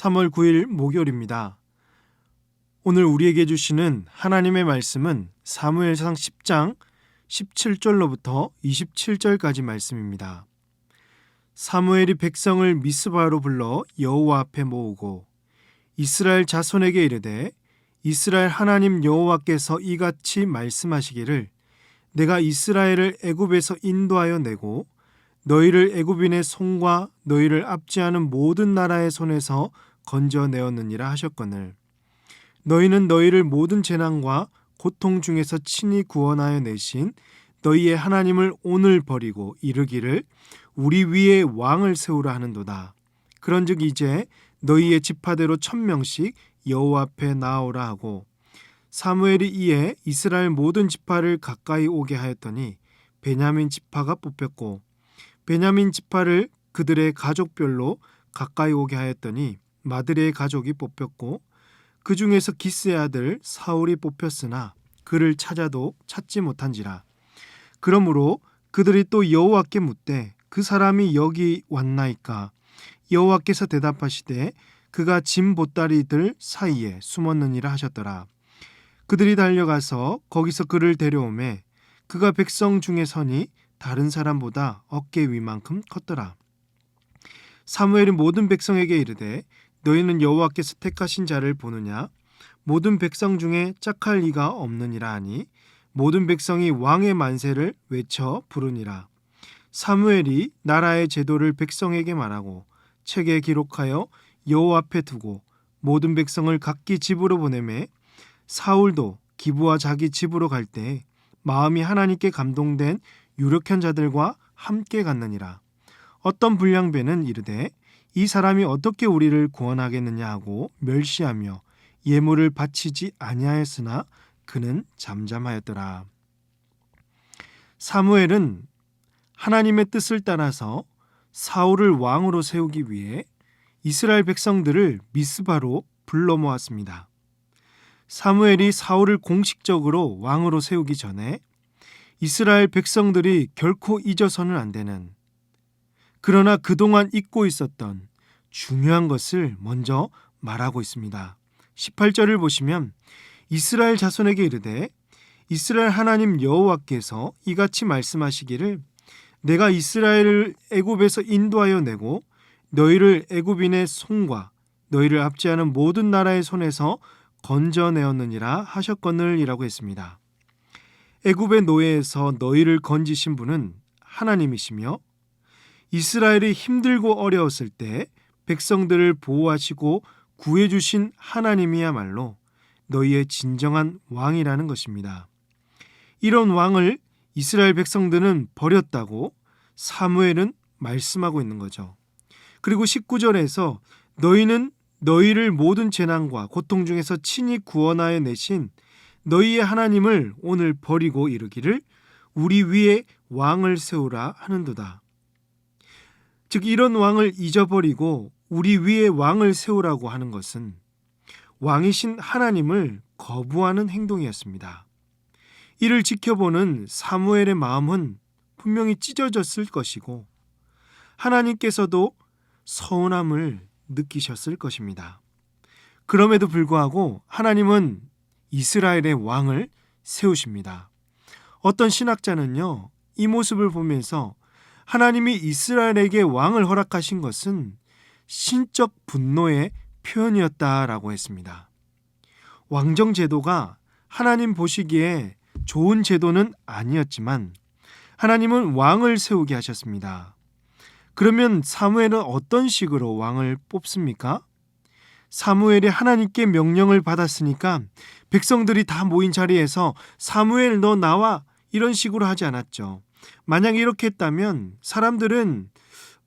3월 9일 목요일입니다. 오늘 우리에게 주시는 하나님의 말씀은 사무엘상 10장 17절로부터 27절까지 말씀입니다. 사무엘이 백성을 미스바로 불러 여호와 앞에 모으고 이스라엘 자손에게 이르되 이스라엘 하나님 여호와께서 이같이 말씀하시기를 내가 이스라엘을 애굽에서 인도하여 내고 너희를 애굽인의 손과 너희를 압제하는 모든 나라의 손에서 건져내었느니라 하셨거늘 너희는 너희를 모든 재난과 고통 중에서 친히 구원하여 내신 너희의 하나님을 오늘 버리고 이르기를 우리 위에 왕을 세우라 하는도다. 그런즉 이제 너희의 지파대로 1000명씩 여호와 앞에 나아오라 하고 사무엘이 이에 이스라엘 모든 지파를 가까이 오게 하였더니 베냐민 지파가 뽑혔고 베냐민 지파를 그들의 가족별로 가까이 오게 하였더니 마드리의 가족이 뽑혔고 그 중에서 기스의 아들 사울이 뽑혔으나 그를 찾아도 찾지 못한지라. 그러므로 그들이 또 여호와께 묻되 그 사람이 여기 왔나이까? 여호와께서 대답하시되 그가 짐 보따리들 사이에 숨었느니라 하셨더라. 그들이 달려가서 거기서 그를 데려오매 그가 백성 중에 서니 다른 사람보다 어깨 위만큼 컸더라. 사무엘이 모든 백성에게 이르되 너희는 여호와께서 택하신 자를 보느냐? 모든 백성 중에 짝할 리가 없느니라 하니 모든 백성이 왕의 만세를 외쳐 부르니라. 사무엘이 나라의 제도를 백성에게 말하고 책에 기록하여 여호와 앞에 두고 모든 백성을 각기 집으로 보내매 사울도 기브와 자기 집으로 갈 때 마음이 하나님께 감동된 유력한 자들과 함께 갔느니라. 어떤 불량배는 이르되 이 사람이 어떻게 우리를 구원하겠느냐 하고 멸시하며 예물을 바치지 아니하였으나 그는 잠잠하였더라. 사무엘은 하나님의 뜻을 따라서 사울을 왕으로 세우기 위해 이스라엘 백성들을 미스바로 불러 모았습니다. 사무엘이 사울을 공식적으로 왕으로 세우기 전에 이스라엘 백성들이 결코 잊어서는 안 되는 그러나 그동안 잊고 있었던 중요한 것을 먼저 말하고 있습니다. 18절을 보시면 이스라엘 자손에게 이르되 이스라엘 하나님 여호와께서 이같이 말씀하시기를 내가 이스라엘을 애굽에서 인도하여 내고 너희를 애굽인의 손과 너희를 압제하는 모든 나라의 손에서 건져내었느니라 하셨거늘이라고 했습니다. 애굽의 노예에서 너희를 건지신 분은 하나님이시며 이스라엘이 힘들고 어려웠을 때 백성들을 보호하시고 구해주신 하나님이야말로 너희의 진정한 왕이라는 것입니다. 이런 왕을 이스라엘 백성들은 버렸다고 사무엘은 말씀하고 있는 거죠. 그리고 19절에서 너희는 너희를 모든 재난과 고통 중에서 친히 구원하여 내신 너희의 하나님을 오늘 버리고 이르기를 우리 위에 왕을 세우라 하는도다. 즉 이런 왕을 잊어버리고 우리 위에 왕을 세우라고 하는 것은 왕이신 하나님을 거부하는 행동이었습니다. 이를 지켜보는 사무엘의 마음은 분명히 찢어졌을 것이고 하나님께서도 서운함을 느끼셨을 것입니다. 그럼에도 불구하고 하나님은 이스라엘의 왕을 세우십니다. 어떤 신학자는요, 이 모습을 보면서 하나님이 이스라엘에게 왕을 허락하신 것은 신적 분노의 표현이었다라고 했습니다. 왕정 제도가 하나님 보시기에 좋은 제도는 아니었지만 하나님은 왕을 세우게 하셨습니다. 그러면 사무엘은 어떤 식으로 왕을 뽑습니까? 사무엘이 하나님께 명령을 받았으니까 백성들이 다 모인 자리에서 사무엘 너 나와 이런 식으로 하지 않았죠. 만약 이렇게 했다면 사람들은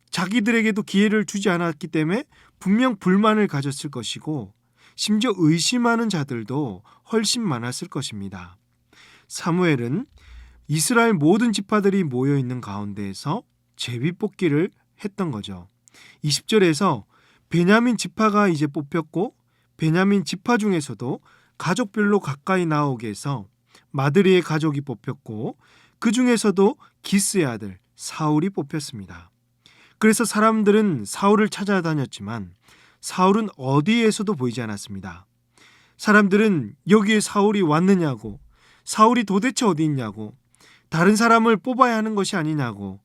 자기들에게도 기회를 주지 않았기 때문에 분명 불만을 가졌을 것이고 심지어 의심하는 자들도 훨씬 많았을 것입니다. 사무엘은 이스라엘 모든 지파들이 모여있는 가운데에서 제비뽑기를 했던 거죠. 20절에서 베냐민 지파가 이제 뽑혔고 베냐민 지파 중에서도 가족별로 가까이 나오게 해서 마드리의 가족이 뽑혔고 그 중에서도 기스의 아들 사울이 뽑혔습니다. 그래서 사람들은 사울을 찾아다녔지만 사울은 어디에서도 보이지 않았습니다. 사람들은 여기에 사울이 왔느냐고, 사울이 도대체 어디 있냐고, 다른 사람을 뽑아야 하는 것이 아니냐고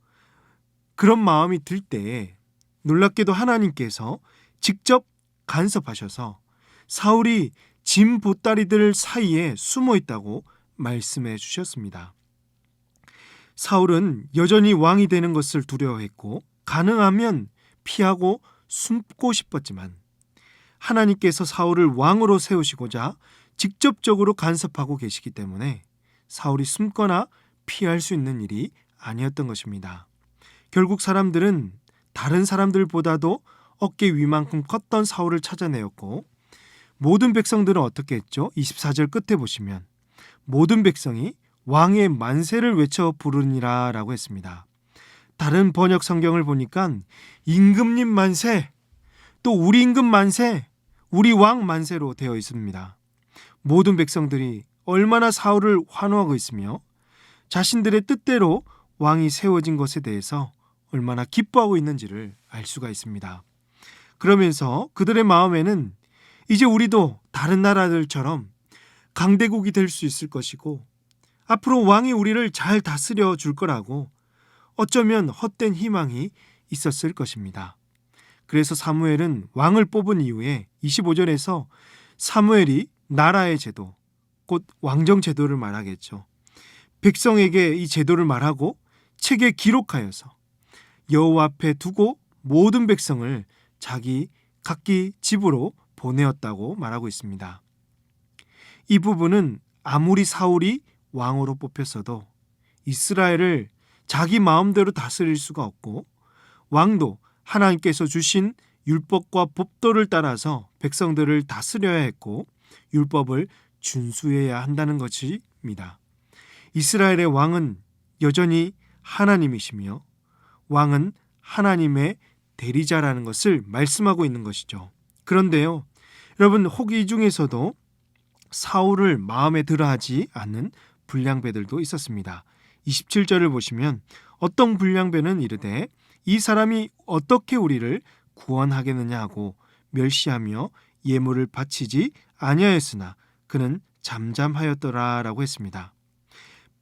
그런 마음이 들 때에 놀랍게도 하나님께서 직접 간섭하셔서 사울이 짐 보따리들 사이에 숨어 있다고 말씀해 주셨습니다. 사울은 여전히 왕이 되는 것을 두려워했고 가능하면 피하고 숨고 싶었지만 하나님께서 사울을 왕으로 세우시고자 직접적으로 간섭하고 계시기 때문에 사울이 숨거나 피할 수 있는 일이 아니었던 것입니다. 결국 사람들은 다른 사람들보다도 어깨 위만큼 컸던 사울을 찾아내었고 모든 백성들은 어떻게 했죠? 24절 끝에 보시면 모든 백성이 왕의 만세를 외쳐 부르니라 라고 했습니다. 다른 번역 성경을 보니까 임금님 만세, 또 우리 임금 만세, 우리 왕 만세로 되어 있습니다. 모든 백성들이 얼마나 사울을 환호하고 있으며 자신들의 뜻대로 왕이 세워진 것에 대해서 얼마나 기뻐하고 있는지를 알 수가 있습니다. 그러면서 그들의 마음에는 이제 우리도 다른 나라들처럼 강대국이 될 수 있을 것이고 앞으로 왕이 우리를 잘 다스려 줄 거라고 어쩌면 헛된 희망이 있었을 것입니다. 그래서 사무엘은 왕을 뽑은 이후에 25절에서 사무엘이 나라의 제도, 곧 왕정 제도를 말하겠죠. 백성에게 이 제도를 말하고 책에 기록하여서 여호와 앞에 두고 모든 백성을 자기 각기 집으로 보내었다고 말하고 있습니다. 이 부분은 아무리 사울이 왕으로 뽑혔어도 이스라엘을 자기 마음대로 다스릴 수가 없고 왕도 하나님께서 주신 율법과 법도를 따라서 백성들을 다스려야 했고 율법을 준수해야 한다는 것입니다. 이스라엘의 왕은 여전히 하나님이시며 왕은 하나님의 대리자라는 것을 말씀하고 있는 것이죠. 그런데요, 여러분 혹 이 중에서도 사울을 마음에 들어하지 않는 불량배들도 있었습니다. 27절을 보시면 어떤 불량배는 이르되 이 사람이 어떻게 우리를 구원하겠느냐 하고 멸시하며 예물을 바치지 아니하였으나 그는 잠잠하였더라 라고 했습니다.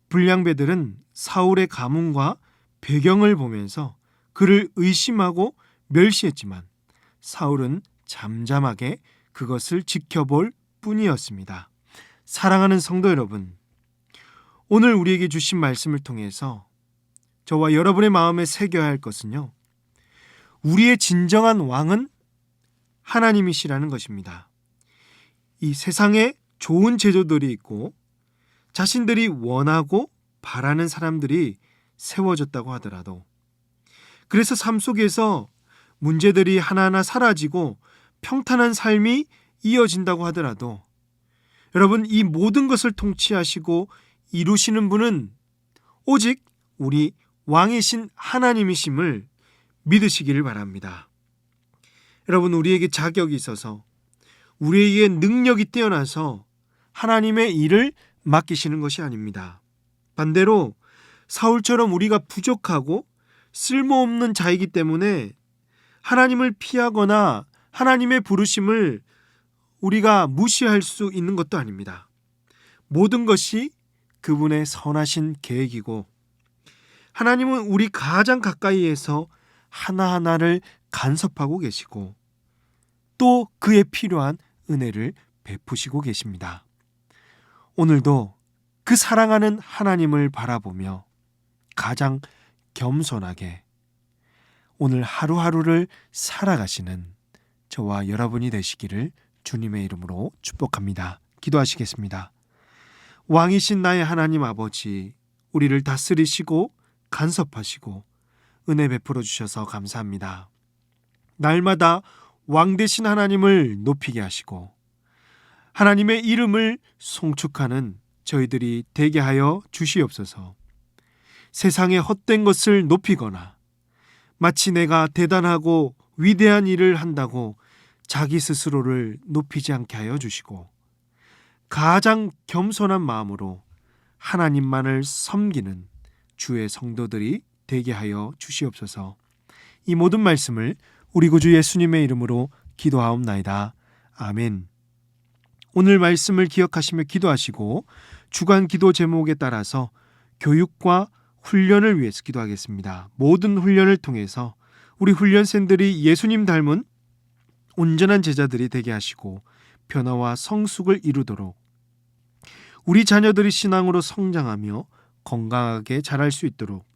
불량배들은 사울의 가문과 배경을 보면서 그를 의심하고 멸시했지만 사울은 잠잠하게 그것을 지켜볼 뿐이었습니다. 사랑하는 성도 여러분, 오늘 우리에게 주신 말씀을 통해서 저와 여러분의 마음에 새겨야 할 것은요, 우리의 진정한 왕은 하나님이시라는 것입니다. 이 세상에 좋은 제도들이 있고 자신들이 원하고 바라는 사람들이 세워졌다고 하더라도, 그래서 삶 속에서 문제들이 하나하나 사라지고 평탄한 삶이 이어진다고 하더라도 여러분, 이 모든 것을 통치하시고 이루시는 분은 오직 우리 왕이신 하나님이심을 믿으시기를 바랍니다. 여러분, 우리에게 자격이 있어서 우리에게 능력이 뛰어나서 하나님의 일을 맡기시는 것이 아닙니다. 반대로 사울처럼 우리가 부족하고 쓸모없는 자이기 때문에 하나님을 피하거나 하나님의 부르심을 우리가 무시할 수 있는 것도 아닙니다. 모든 것이 그분의 선하신 계획이고 하나님은 우리 가장 가까이에서 하나하나를 간섭하고 계시고 또 그에 필요한 은혜를 베푸시고 계십니다. 오늘도 그 사랑하는 하나님을 바라보며 가장 겸손하게 오늘 하루하루를 살아가시는 저와 여러분이 되시기를 주님의 이름으로 축복합니다. 기도하시겠습니다. 왕이신 나의 하나님 아버지, 우리를 다스리시고 간섭하시고 은혜 베풀어 주셔서 감사합니다. 날마다 왕 되신 하나님을 높이게 하시고 하나님의 이름을 송축하는 저희들이 되게 하여 주시옵소서. 세상의 헛된 것을 높이거나 마치 내가 대단하고 위대한 일을 한다고 자기 스스로를 높이지 않게 하여 주시고 가장 겸손한 마음으로 하나님만을 섬기는 주의 성도들이 되게 하여 주시옵소서. 이 모든 말씀을 우리 구주 예수님의 이름으로 기도하옵나이다. 아멘. 오늘 말씀을 기억하시며 기도하시고 주간 기도 제목에 따라서 교육과 훈련을 위해서 기도하겠습니다. 모든 훈련을 통해서 우리 훈련생들이 예수님 닮은 온전한 제자들이 되게 하시고 변화와 성숙을 이루도록 우리 자녀들이 신앙으로 성장하며 건강하게 자랄 수 있도록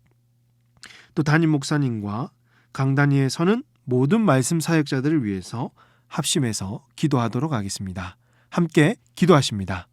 또 담임 목사님과 강단위에 서는 모든 말씀 사역자들을 위해서 합심해서 기도하도록 하겠습니다. 함께 기도하십니다.